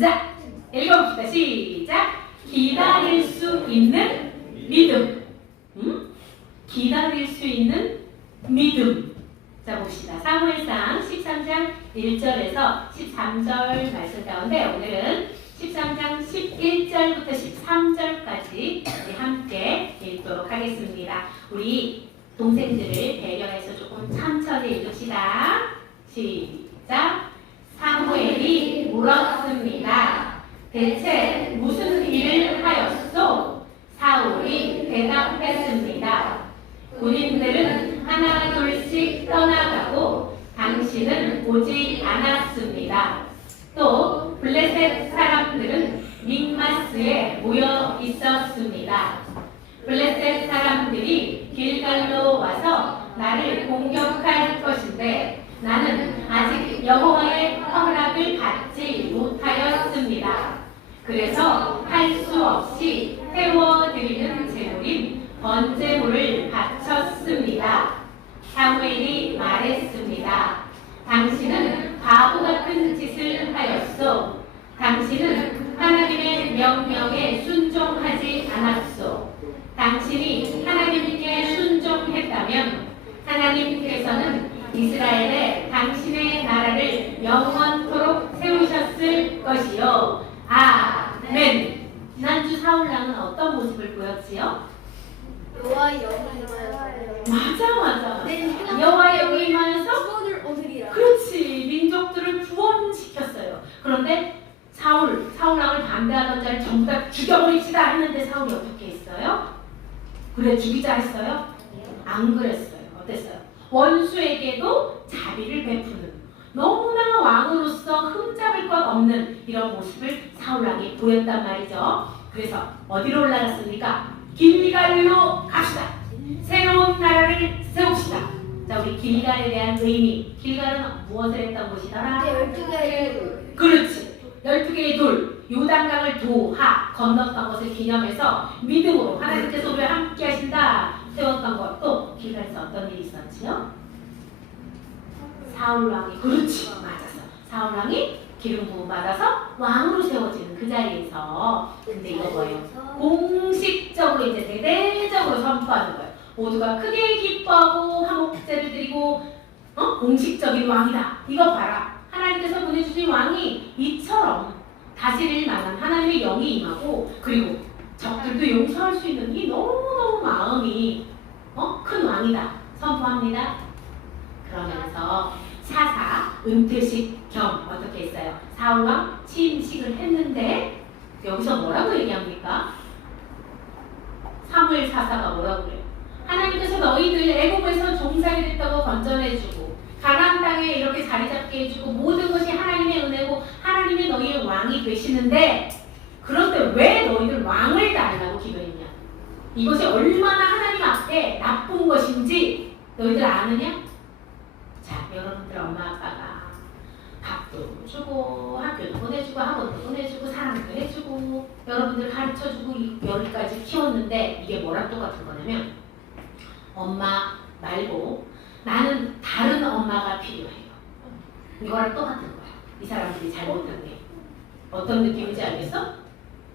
자, 읽어봅시다. 시작. 기다릴 수 있는 믿음. 기다릴 수 있는 믿음. 자, 봅시다. 사무엘상 13장 1절에서 13절 말씀 가운데 오늘은 13장 11절부터 13절까지 함께 읽도록 하겠습니다. 우리 동생들을 배려해서 조금 천천히 읽읍시다. 시작. 사무엘이 물었습니다. 대체 무슨 일을 하였소? 사울이 대답했습니다. 군인들은 하나 둘씩 떠나가고 당신은 오지 않았습니다. 또 블레셋 사람들은 믹마스에 모여 있었습니다. 블레셋 사람들이 길갈로 와서 나를 공격할 것인데 나는 아직 여호와의 허락을 받지 못하였습니다. 그래서 할 수 없이 태워드리는 제물인 번제물을 바쳤습니다. 사무엘이 말했습니다. 당신은 바보 같은 짓을 하였소. 당신은 하나님의 명령에 순종하지 않았소. 당신이 하나님께 순종했다면 하나님께서는 이스라엘에 당신의 나라를 영원토록 세우셨을 것이요. 아멘. 지난주 사울왕은 어떤 모습을 보였지요? 여호와의 영이 임하여서 맞아. 여호와의 영이 임하여서 구원을 얻으리라. 그렇지. 민족들을 구원시켰어요. 그런데 사울왕을 반대하던 자를 전부 다 죽여버립시다 했는데 사울이 어떻게 했어요? 그래 죽이자 했어요? 안 그랬어요. 어땠어요? 원수에게도 자비를 베푸는 너무나 왕으로서 흠잡을 것 없는 이런 모습을 사울왕이 보였단 말이죠. 그래서 어디로 올라갔습니까? 길갈로 갑시다. 새로운 나라를 세웁시다. 자, 우리 길갈에 대한 의미. 길갈은 무엇을 했던 곳이더라? 12개의 돌. 그렇지. 12개의 돌. 요단강을 도하 건넜던 것을 기념해서 믿음으로 하나님께서 우리와 함께 하신다 세웠던 것도 길갈에서 어떤 일이 있었지요? 사울왕이 그렇지 맞았어. 사울왕이 기름 부음 받아서 왕으로 세워지는 그 자리에서 근데 이거 뭐예요? 공식적으로 이제 대대적으로 선포하는 거예요. 모두가 크게 기뻐하고 화목제를 드리고 공식적인 왕이다. 이거 봐라. 하나님께서 보내주신 왕이 이처럼 다스릴 만한 하나님의 영이 임하고 그리고 적들도 용서할 수 있는 이 너무너무 마음이 큰 왕이다. 선포합니다. 그러면서 사사 은퇴식 겸 어떻게 했어요? 사울왕 취임식을 했는데 여기서 뭐라고 얘기합니까? 사무엘 사사가 뭐라고 그래요? 하나님께서 너희들 애국에서 종살이 됐다고 건져내주고 가나안 땅에 이렇게 자리 잡게 해주고 모든 것이 하나님의 은혜고 하나님이 너희의 왕이 되시는데 그런데 왜 너희들 왕을 달라고 기도했냐? 이것이 얼마나 하나님 앞에 나쁜 것인지 너희들 아느냐? 자, 여러분들 엄마 아빠가 밥도 주고 학교도 보내주고 학원도 보내주고 사랑도 해주고 여러분들 가르쳐주고 여기까지 키웠는데 이게 뭐랑 똑같은 거냐면 엄마 말고 나는 다른 엄마가 필요해요. 이거랑 똑같은 거야. 이 사람들이 잘못한 게 어떤 느낌인지 알겠어?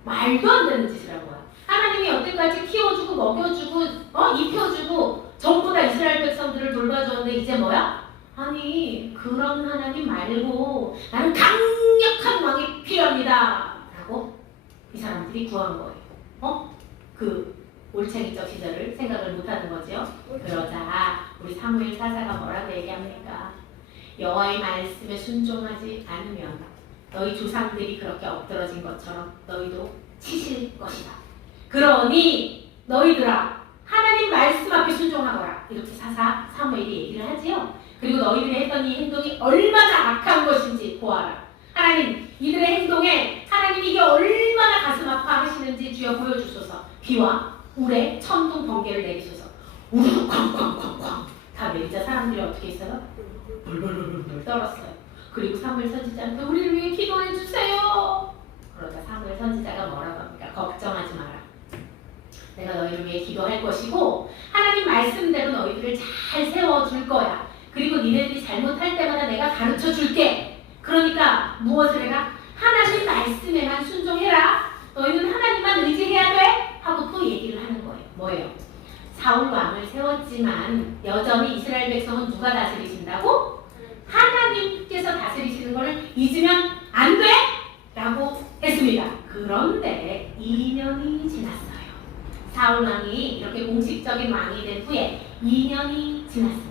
말도 안 되는 짓을 한 거야. 하나님이 여태까지 키워주고 먹여주고 입혀주고 전부 다 이스라엘 백성들을 돌봐줬는데 이제 뭐야? 아니 그런 하나님 말고 나는 강력한 왕이 필요합니다 라고 이 사람들이 구한 거예요. 그 올챙이적 시절을 생각을 못하는 거죠. 그러자 우리 사무엘 사사가 뭐라고 얘기합니까? 여호와의 말씀에 순종하지 않으면 너희 조상들이 그렇게 엎드러진 것처럼 너희도 치실 것이다. 그러니 너희들아 하나님 말씀 앞에 순종하거라. 이렇게 사무엘이 얘기를 하지요. 그리고 너희들이 했던 이 행동이 얼마나 악한 것인지 보아라. 하나님 이들의 행동에 하나님 이게 얼마나 가슴 아파하시는지 주여 보여주소서. 비와 우레 천둥 번개를 내리소서. 우르르 쾅쾅쾅쾅 다 내리자 사람들이 어떻게 했어요? 벌벌벌벌 떨었어요. 그리고 사무엘 선지자한테 우리를 위해 기도해 주세요. 그러자 사무엘 선지자가 뭐라고 합니까? 걱정하지 마라. 내가 너희를 위해 기도할 것이고 하나님 말씀대로 너희들을 잘 세워줄 거야. 그리고 니네들이 잘못할 때마다 내가 가르쳐 줄게. 그러니까 무엇을 해라? 하나님 말씀에만 순종해라. 너희는 하나님만 의지해야 돼. 하고 또 얘기를 하는 거예요. 뭐예요? 사울 왕을 세웠지만 여전히 이스라엘 백성은 누가 다스리신다고? 하나님께서 다스리시는 것을 잊으면 안 돼! 라고 했습니다. 그런데 2년이 지났어요. 사울 왕이 이렇게 공식적인 왕이 된 후에 2년이 지났습니다.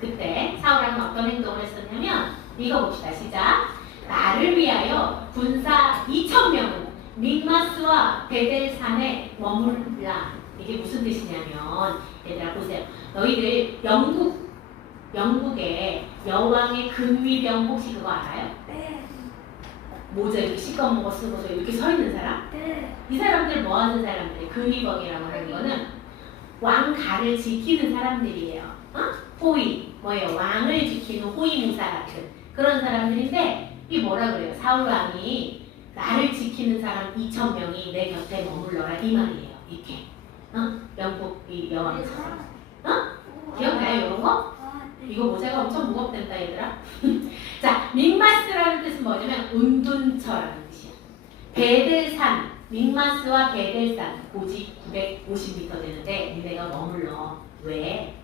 그때 사울 왕은 어떤 행동을 했었냐면 읽어봅시다. 시작. 나를 위하여 군사 2,000명은 믹마스와 베델산에 머물라. 이게 무슨 뜻이냐면 얘들아 보세요. 너희들 영국의 여왕의 근위병 혹시 그거 알아요? 네. 모자 이렇게 시꺼먼 거 쓰고서 이렇게 서 있는 사람? 네. 이 사람들 뭐 하는 사람들이 근위병이라고 하는 거는 왕가를 지키는 사람들이에요. 호위, 뭐예요? 왕을 지키는 호위무사 같은 그런 사람들인데 이게 뭐라 그래요? 사울 왕이 나를 지키는 사람 2,000명이 내 곁에 머물러라 이 말이에요. 이렇게 영국 이 여왕처럼. 기억나요? 이런 거? 이거 모자가 엄청 무겁단다 얘들아. 자, 믹마스라는 뜻은 뭐냐면 은둔처라는 뜻이야. 베델산, 믹마스와 베델산 고지 950m 되는데 니네가 머물러. 왜?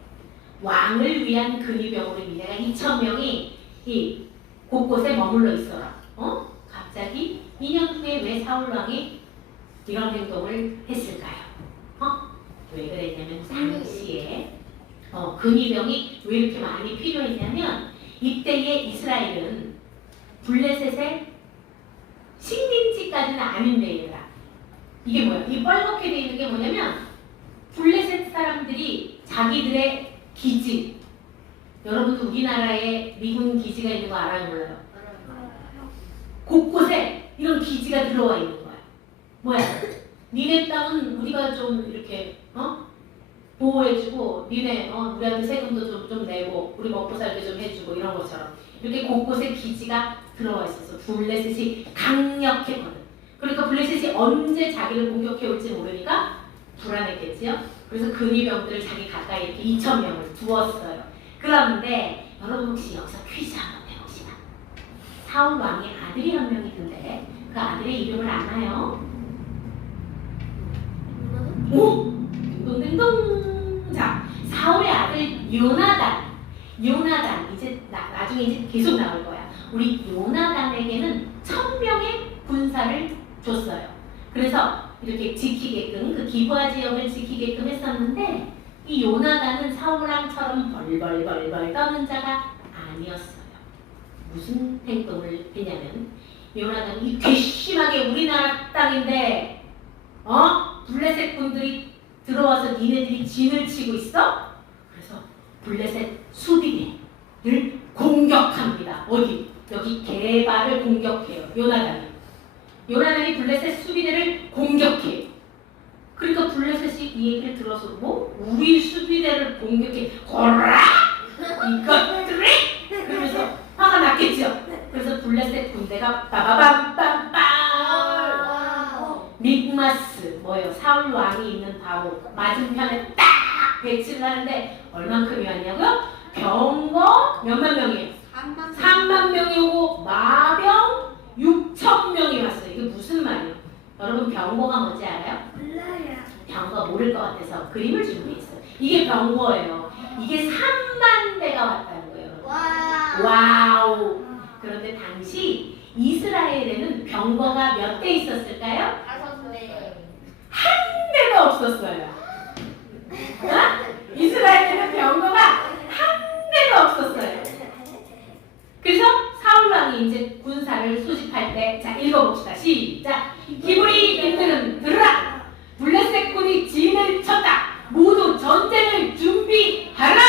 왕을 위한 근위병으로 니네가 2,000명이 이 곳곳에 머물러 있어라. 갑자기 2년 후에 왜 사울 왕이 이런 행동을 했을까요? 왜 그랬냐면 당시에 근위병이 왜 이렇게 많이 필요했냐면 이때의 이스라엘은 블레셋의 식민지까지는 아닌데 얘들아. 이게 뭐야? 이 빨갛게 돼 있는 게 뭐냐면 블레셋 사람들이 자기들의 기지, 여러분 우리나라에 미군 기지가 있는 거 알아요? 몰라요? 곳곳에 이런 기지가 들어와 있는 거야. 뭐야? 니네 땅은 우리가 좀 이렇게 보호해주고 니네 우리한테 세금도 좀 내고 우리 먹고 살게 좀 해주고 이런 것처럼 이렇게 곳곳에 기지가 들어와 있어서 블레셋이 강력했거든. 그러니까 블레셋이 언제 자기를 공격해 올지 모르니까 불안했겠지요. 그래서 근위병들을 자기 가까이 이렇게 2,000명을 두었어요. 그런데 여러분 혹시 여기서 퀴즈 한번 해봅시다. 사울 왕의 아들이 한 명 있는데 그 아들의 이름을 아나요? 오! 딩동딩동. 자, 사울의 아들 요나단 이제 나중에 이제 계속 나올 거야. 우리 요나단에게는 1,000명의 군사를 줬어요. 그래서 이렇게 지키게끔 그 기브아 지역을 지키게끔 했었는데 이 요나단은 사울왕처럼 벌벌벌벌 떠는 자가 아니었어요. 무슨 행동을 했냐면 요나단이 괘씸하게 우리나라 땅인데 블레셋 군들이 들어와서 니네들이 진을 치고 있어? 그래서 블레셋 수비대를 공격합니다. 어디? 여기 게바를 공격해요. 요나단이 블레셋 수비대를 공격해요. 그러니까 블레셋이 이 얘기를 들어서 우리 수비대를 공격해. 호라! 이것들이! 그러면서 화가 났겠죠. 그래서 블레셋 군대가 빠바밤빰빰 믹마스 뭐예요? 사울 왕이 있는 바로 맞은편에 딱 배치를 하는데 얼만큼이 왔냐고요? 병거 몇만 명이에요? 3만 명이 오고 마병 6,000명이 왔어요. 이게 무슨 말이에요? 여러분 병거가 뭔지 알아요? 몰라요. 병거 모를 것 같아서 그림을 준비했어요. 이게 병거예요. 이게 3만 대가 왔다는 거예요. 와우. 그런데 당시 이스라엘에는 병거가 몇 대 있었을까요? 5대. 한 대도 없었어요. 이스라엘에는 병거가 한 대도 없었어요. 그래서 사울왕이 이제 군사를 소집할 때, 자 읽어봅시다. 시작. 히브리인들은 들으라. 블레셋 군이 진을 쳤다. 모두 전쟁을 준비하라.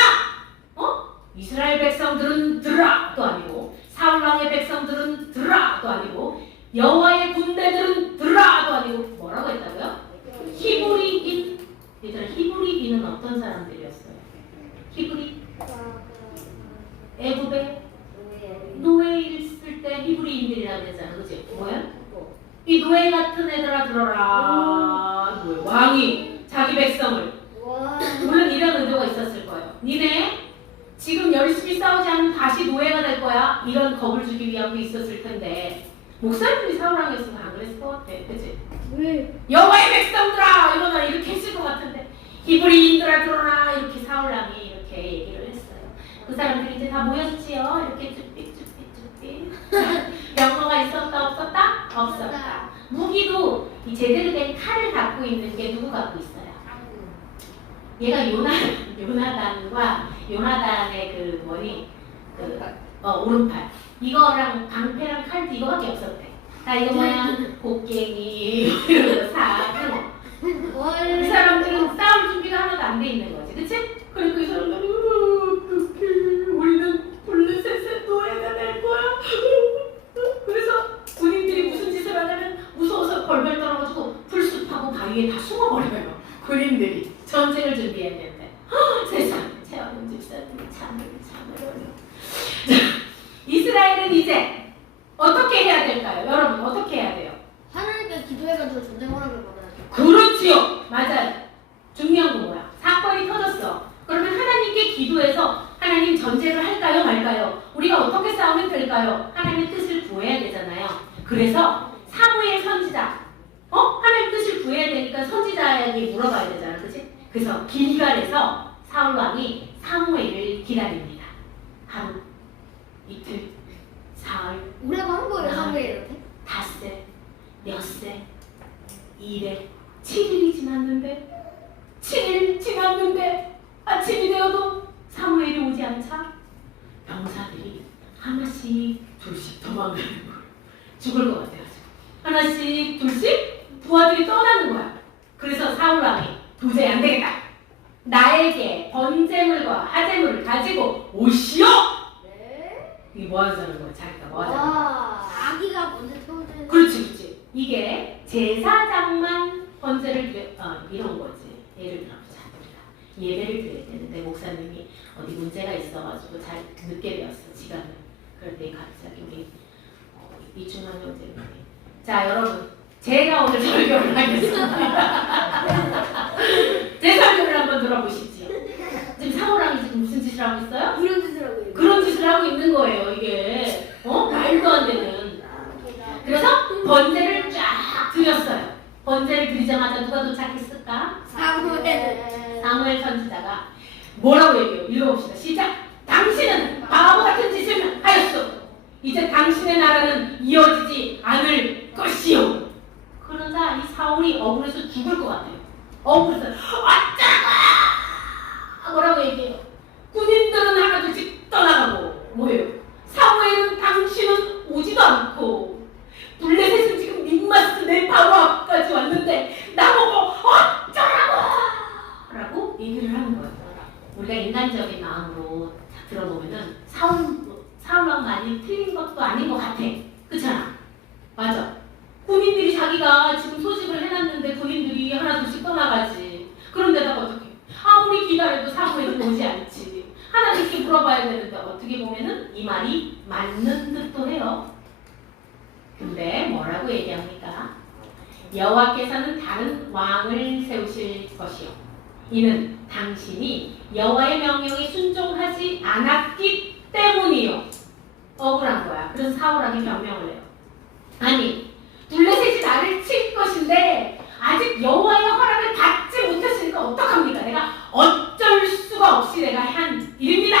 이스라엘 백성들은 들으라도 아니고 사울왕의 백성들은 들으라도 아니고 여호와의 군대들은 들으라도 아니고 뭐라고 했다고요? 히브리인. 얘들아 히브리인은 어떤 사람들이었어요? 히브리 애굽에 노예 있을 때 히브리인들이라고 했잖아. 그치? 뭐야? 이 노예 같은 애들아 들어라. 노예 왕이 자기 백성을 물론 이런 의도가 있었을 거예요. 니네 지금 열심히 싸우지 않으면 다시 노예가 될 거야. 이런 겁을 주기 위함도 있었을 텐데 목사님이 사울왕이었으면 안 그랬을 것 같아. 그치? 왜? 여호와의 백성들아 이러나 이렇게 했을 것 같은데 히브리인들아 들어라 이렇게 사울왕이 이렇게 얘기를 했어요. 그 사람들이 이제 다 모였지요. 이렇게 쭈삐쭈삐쭈삐 병거가 있었다 없었다? 없었다. 무기도 이 제대로 된 칼을 갖고 있는 게 누구 갖고 있어요? 얘가 요나단의 그 뭐니 오른팔 이거랑 방패랑 칼도 이거밖에 없었대. 다 이거 뭐야 곡괭이 이런 거 그 사람들은 싸울 준비가 하나도 안 돼 있는 거지, 그치? 그리고 이 사람들은 어떡해 우리는 블레셋의 노예가 될 거야. 그래서 군인들이 무슨 짓을 하냐면 무서워서 벌벌 떨어가지고 풀숲하고 바위에 다 숨어버려요. 군인들이 전쟁을 준비했는데 세상에 최원훈 집사님이 참을 이스라엘은 이제 어떻게 해야 될까요? 여러분 어떻게 해야 돼요? 하나님께 기도해가지고 전쟁 허락을 받아야죠. 그렇지요. 맞아요. 중요한 건 뭐야? 사건이 터졌어. 그러면 하나님께 기도해서 하나님 전쟁을 할까요 말까요? 우리가 어떻게 싸우면 될까요? 하나님의 뜻을 구해야 되잖아요. 그래서 사무엘 선지자 하나님 뜻을 구해야 되니까 선지자에게 물어봐야 되잖아. 그치? 그래서 길갈에서 사울왕이 사무엘을 기다립니다. 하루, 이틀, 사흘, 우리가 한 거예요, 사무엘한테? 닷새, 엿새, 2일, 7일이 지났는데 7일 지났는데 아침이 되어도 사무엘이 오지 않자 병사들이 하나씩 둘씩 도망가는 거야. 죽을 것 같아가지고 하나씩 둘씩 부하들이 떠나는 거야. 그래서 사울왕이 도저히 안 되겠다. 나에게 번제물과 하제물을 가지고 오시오. 네. 이게 뭐 하자는 거야? 자기가 뭐 하자는 거야? 와, 자기가 먼저 태워줘야 그렇지. 이게 제사장만 번제를 이런 거지. 예를 들어 우리가 예배를 드려야 되는데 목사님이 어디 문제가 있어가지고 잘 늦게 되었어 시간을. 그럴 때 갑자기 우리 이충환 형제님. 자 여러분 제가 오늘 설교를 하겠습니다. 제 설교를 한번 들어보시죠. 지금 사울왕이 지금 무슨 짓을 하고 있어요? 이런 짓을 하고 있는 그런 짓을 하고 있는 거예요. 이게 말도 안 되는. 그래서 번제를 쫙 드렸어요. 번제를 드리자마자 누가 도착했을까? 사무엘 선지자가 뭐라고 얘기해요? 읽어봅시다. 시작! 당신은 바보 같은 짓을 하였소. 이제 당신의 나라는 이어지지 않을 것이요. 그러자 이 사울이 억울해서 죽을 것 같아요. 억울해서 어쩌라고! 뭐라고 얘기해요? 군인들은 하나둘씩 떠나가고 뭐예요? 사무엘은 당신은 오지도 않고 블레셋은 지금 믹마스 내 바로 앞까지 왔는데 나보고 어쩌라고! 라고 얘기를 하는 거예요. 우리가 인간적인 마음으로 들어보면은 사울왕 말이 틀린 것도 아닌 것 같아. 그렇잖아? 맞아. 군인들이 자기가 지금 소집을 해놨는데 군인들이 하나둘씩 떠나가지. 그런데다가 어떻게? 아무리 기다려도 사무엘은 오지 않지. 하나님께 물어봐야 되는데 어떻게 보면은 이 말이 맞는 듯도 해요. 근데 뭐라고 얘기합니까? 여호와께서는 다른 왕을 세우실 것이요. 이는 당신이 여호와의 명령에 순종하지 않았기 때문이요. 억울한 거야. 그래서 사울왕이 변명을 해요. 아니, 블레셋이 나를 칠 것인데 아직 여호와의 허락을 받지 못했으니까 어떡합니까? 내가 어쩔 수가 없이 내가 한 일입니다.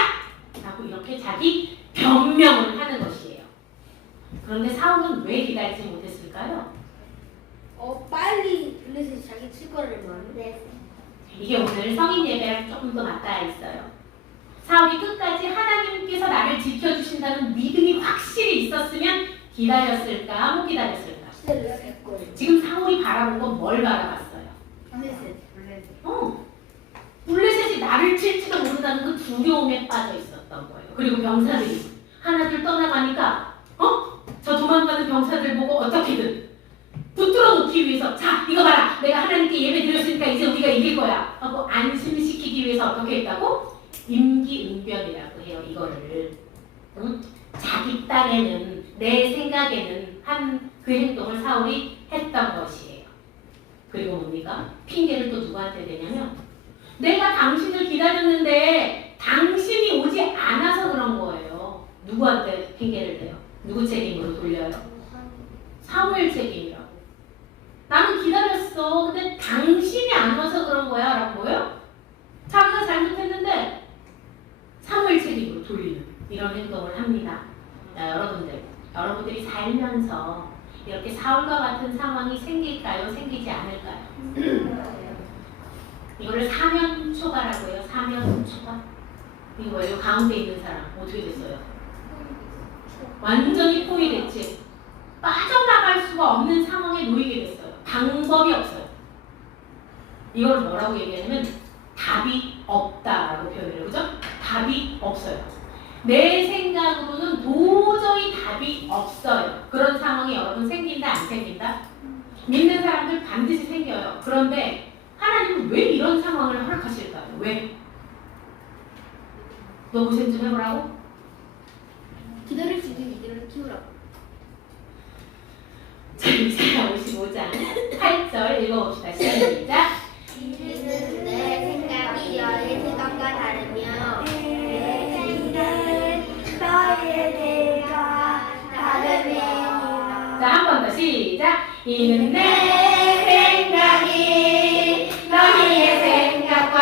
라고 이렇게 자기 변명을 하는 것이에요. 그런데 사울은 왜 기다리지 못했을까요? 빨리 블레셋이 자기 칠 거를 말하는데 이게 오늘 성인 예배랑 조금 더 맞닿아 있어요. 사울이 끝까지 하나님께서 나를 지켜주신다는 믿음이 확실히 있었으면 기다렸을까? 못 기다렸을까? 지금 사울이 바라본 건 뭘 바라봤어요? 블레셋. 블레셋이 나를 칠지도 모른다는 그 두려움에 빠져 있었던 거예요. 그리고 병사들이 하나둘 떠나가니까 저 도망가는 병사들 보고 어떻게든 붙들어 놓기 위해서 자 이거 봐라 내가 하나님께 예배 드렸으니까 이제 우리가 이길 거야 하고 안심시키기 위해서 어떻게 했다고? 임기응변이라고 해요. 이거를 자기 딴에는 내 생각에는 한 그 행동을 사울이 했던 것이에요. 그리고 뭡니까? 핑계를 또 누구한테 대냐면 내가 당신을 기다렸는데 당신이 오지 누구한테 핑계를 대요? 누구 책임으로 돌려요? 사무엘 책임이라고. 나는 기다렸어. 근데 당신이 안 와서 그런 거야. 라고요? 자기가 잘못했는데 사무엘 책임으로 돌리는 이런 행동을 합니다. 자, 여러분들이 살면서 이렇게 사울과 같은 상황이 생길까요? 생기지 않을까요? 이거를 사면초가라고 해요. 사면초가. 이거 뭐예요? 가운데 있는 사람 어떻게 됐어요? 완전히 포위됐지. 빠져나갈 수가 없는 상황에 놓이게 됐어요. 방법이 없어요. 이걸 뭐라고 얘기하냐면 답이 없다라고 표현해요. 그죠? 답이 없어요. 내 생각으로는 도저히 답이 없어요. 그런 상황이 여러분 생긴다 안 생긴다? 믿는 사람들 반드시 생겨요. 그런데 하나님은 왜 이런 상황을 허락하실까요? 왜? 너 고생 좀 해보라고? 기다릴 수 있는 이들을 키우라고. 자, 이사야 55장 8절 읽어봅시다. 시작. 이는 내 생각이 너의 생각과 다르며 내 길은 너의 길과 다름이니라. 자, 한 번 더 시작. 이는 내 생각이 너희의 생각과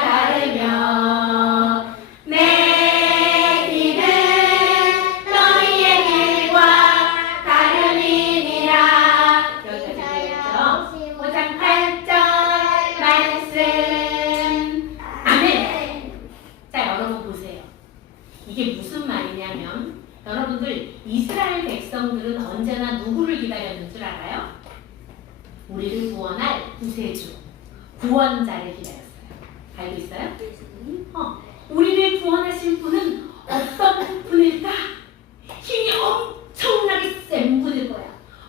다르며 내 길은 너희의 길과 다름이니라. 여기까지 되겠죠? 5장 8절 말씀. 아멘. 자, 여러분 보세요. 이게 무슨 말이냐면 여러분들 이스라엘 백성들은 언제나 누구를 기다렸는 줄 알아요? 우리를 구원할 구세주, 구원자를 기다렸어요. 알고 있어요? 우리를 구원하실 분은 어떤 분일까? 힘이 엄청나게 센 분일 거야.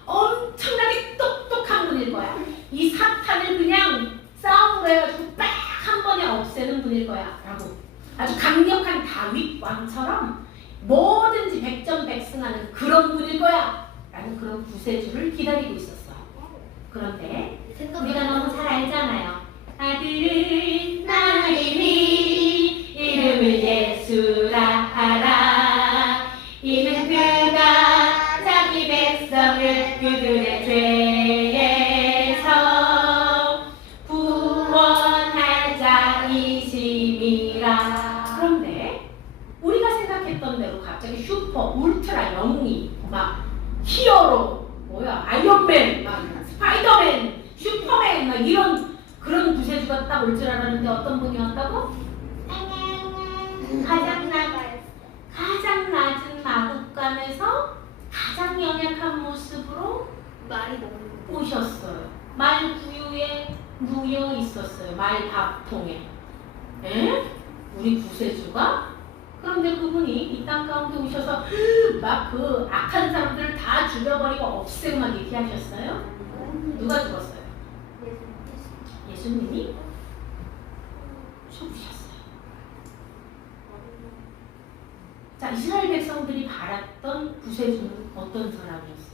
엄청나게 똑똑한 분일 거야. 이 사탄을 그냥 싸움으로 해가지고 딱 한 번에 없애는 분일 거야. 라고 아주 강력한 다윗 왕처럼 뭐든지 백전백승하는 그런 분일 거야. 라는 그런 구세주를 기다리고 있었어. 그런데 우리가 너무 잘 알잖아요. 아들은 하나님이 이름을 예수라 하라. 이는 그가 자기 백성을 그들의 죄에서 구원할 자이심이라. 그런데 우리가 생각했던 대로 갑자기 슈퍼 울트라 영웅이 막 히어로 뭐야 아이언맨 막 스파이더맨 슈퍼맨 막 이런 그런 구세주가 딱 올 줄 알았는데 어떤 분이 왔다고? 가장 낮은 마국간에서 가장 연약한 모습으로 말이 너무 오셨어요. 말 구유에 누워 있었어요. 말 밥통에. 에? 우리 구세주가? 그런데 그분이 이 땅 가운데 오셔서 막 그 악한 사람들을 다 죽여버리고 없애고 막 이렇게 하셨어요? 누가 죽었어요? 예수님이 죽으셨어요. 자, 이스라엘 백성들이 바랐던 구세주는 어떤 사람이었어요?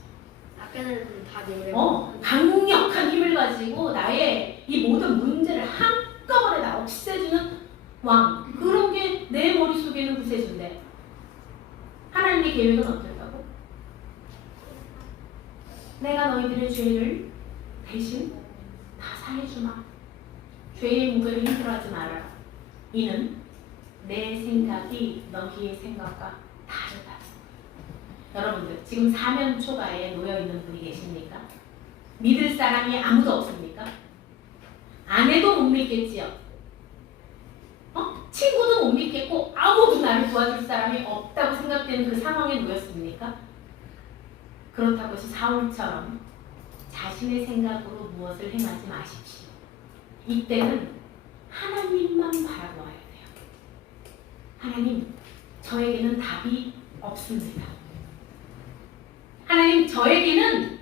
아까는 다 내려. 강력한 힘을 가지고 나의 이 모든 문제를 한꺼번에 다 없애주는 왕. 그런 게 내 머릿속에는 구세주인데 하나님의 계획은 어떨까고? 내가 너희들의 죄를 대신 다 사해주마. 죄의 무게를 힘들어하지 말아라. 이는 내 생각이 너희의 생각과 다르다. 여러분들 지금 사면초가에 놓여있는 분이 계십니까? 믿을 사람이 아무도 없습니까? 아내도 못 믿겠지요. 친구도 못 믿겠고 아무도 나를 도와줄 사람이 없다고 생각되는 그 상황에 놓였습니까? 그렇다고 해서 사울처럼 자신의 생각으로 무엇을 행하지 마십시오. 이때는 하나님만 바라보아야 돼요. 하나님, 저에게는 답이 없습니다. 하나님, 저에게는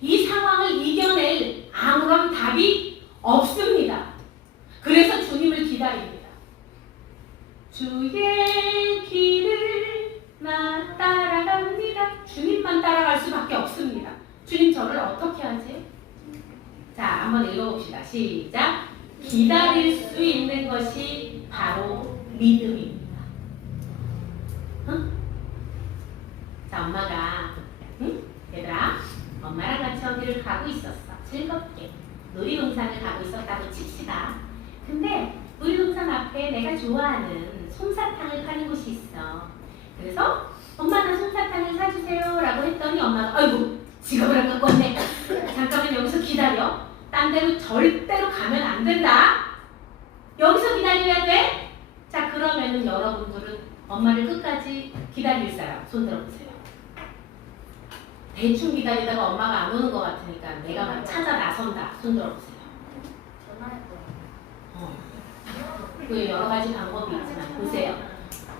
이 상황을 이겨낼 아무런 답이 없습니다. 그래서 주님을 기다립니다. 주의 길을 나 따라갑니다. 주님만 따라갈 수밖에 없습니다. 주님 저를 어떻게 하지? 자, 한번 읽어봅시다. 시작. 기다릴 수 있는 것이 바로 믿음입니다. 파는 솜사탕을 파는 곳이 있어. 그래서 엄마 나 솜사탕을 사주세요 라고 했더니 엄마가 아이고 지갑을 안 갖고 왔네. 잠깐만 여기서 기다려. 딴 데로 절대로 가면 안 된다. 여기서 기다려야 돼. 자 그러면은 여러분들은 엄마를 끝까지 기다릴 사람 손 들어보세요. 대충 기다리다가 엄마가 안 오는 것 같으니까 내가 막 찾아 나선다. 손 들어보세요. 전화할 거야. 그 여러 가지 방법이 있지만 보세요.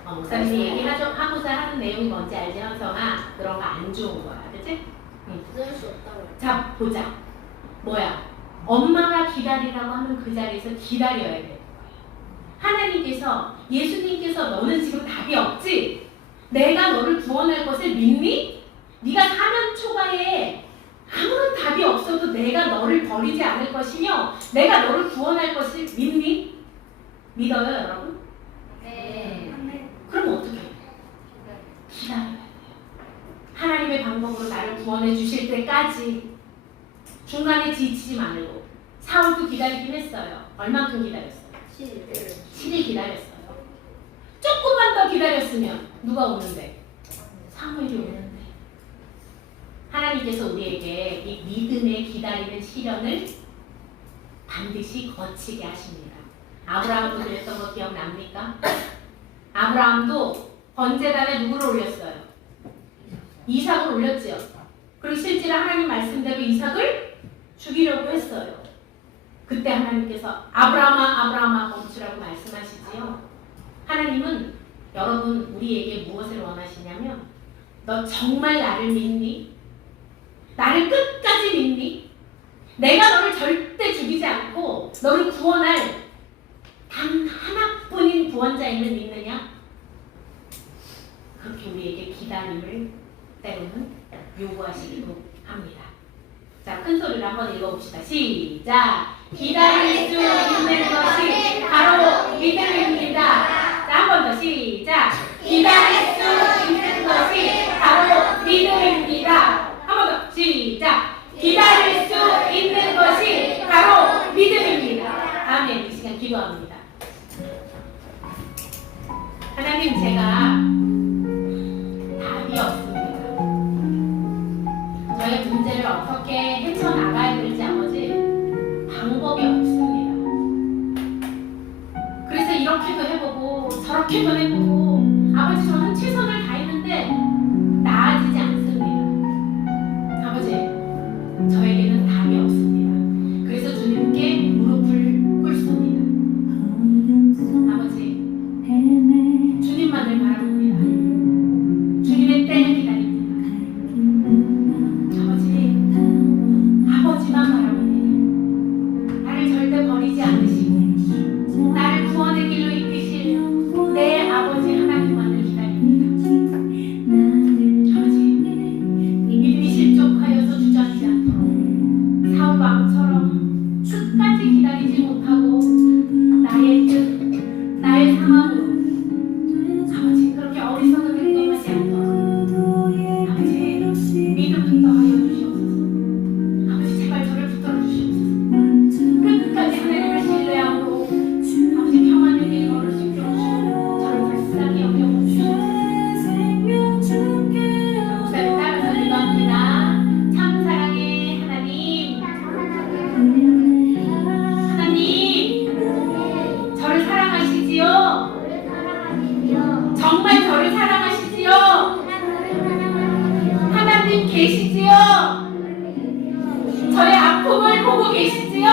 목사님이 얘기하고자 하는 내용이 뭔지 알지 현성아? 그런 거 안 좋은 거야. 그치? 그럴 수 없다고. 자 보자. 뭐야? 엄마가 기다리라고 하면 그 자리에서 기다려야 되는 거예요. 하나님께서 예수님께서 너는 지금 답이 없지? 내가 너를 구원할 것을 믿니? 네가 사면 초과에 아무런 답이 없어도 내가 너를 버리지 않을 것이며 내가 너를 구원할 것을 믿니? 믿어요 여러분? 네. 그럼 어떻게 해요? 기다려야 돼요. 하나님의 방법으로 나를 구원해 주실 때까지 중간에 지치지 말고. 사울도 기다리긴 했어요. 얼만큼 기다렸어요? 7일 기다렸어요. 조금만 더 기다렸으면 누가 오는데? 사무엘이 오는데. 하나님께서 우리에게 이 믿음에 기다리는 시련을 반드시 거치게 하십니다. 아브라함도 그랬던 거 기억납니까? 아브라함도 번제단에 누구를 올렸어요? 이삭을 올렸지요. 그리고 실제로 하나님 말씀대로 이삭을 죽이려고 했어요. 그때 하나님께서 아브라함아 아브라함아 멈추라고 말씀하시지요. 하나님은 여러분 우리에게 무엇을 원하시냐면 너 정말 나를 믿니? 나를 끝까지 믿니? 내가 너를 절대 죽이지 않고 너를 구원할 단 하나뿐인 구원자임을 믿느냐? 그렇게 우리에게 기다림을 때로는 요구하시기도 합니다. 자, 큰 소리로 한번 읽어봅시다. 시작! 기다릴 수 있는 것이 바로 믿음입니다. 자, 한 번 더 시작! 기다릴 수 있는 것이 바로 믿음입니다. 한 번 더 시작! 기다릴 수 있는 것이 바로 믿음입니다. 아멘. 이 시간 기도합니다. 하나님 제가 답이 없습니다. 저의 문제를 어떻게 헤쳐나가야 될지 아버지 방법이 없습니다. 그래서 이렇게도 해보고 저렇게도 해보고 아버지 저는 최선을 다했는데 나아지지 않습니다. 아버지 저에게는 답이 없습니다. 그래서 주님께 무릎을 꿇습니다. 아버지 주님만을 바라봅니다. 주님의 때를 기다립니다. 아버지만 바라봅니다. 나를 절대 버리지 않으시고 나를 구원의 길로 이끄실 내 아버지 하나님만을 기다립니다. 아버지 믿음이 실족하여서 주저하지 않도록 사울 왕처럼 끝까지 기다리지 못하고 나의 뜻, 나의 상황으로 아버지 그렇게 어리석은 행동하지 않도록 아버지 믿음 더하여 주시옵소서. 아버지 제발 저를 붙들어 주시옵소서. 끝까지 하나님을 신뢰하고 아버지 평안의 길 걸을 수 있도록 저를 불쌍히 여겨 주시옵소서. 목사님 따라서 기도합니다. 참 사랑의 하나님, 하나님 저를 사랑하시지요. 정말 저를 사랑하시지요. 하나님 계시지요. 저의 아픔을 보고 계시지요.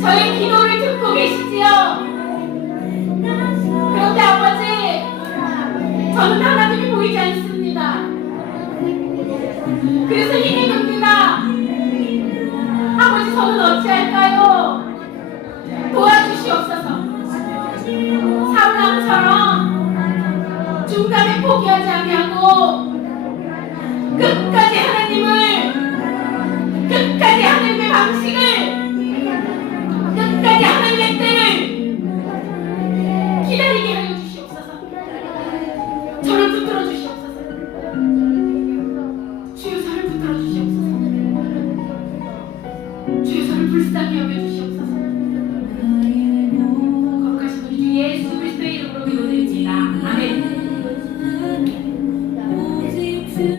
저의 기도를 듣고 계시지요. 그런데 아버지 저는 하나님이 보이지 않습니다. 그래서 힘이 듭니다. 아버지 저는 어찌할까요? 도와주시옵소서. 사울왕처럼 중간에 포기하지 아니하고 끝까지 하나님을, 끝까지 하나님의 방식을, 끝까지 하나님의 때를 기다리게 하여 주시옵소서. 저를 붙들어 주시옵소서. 주여 저를 붙들어 주시옵소서. 주여 저를 불쌍히 여겨 주시옵소서.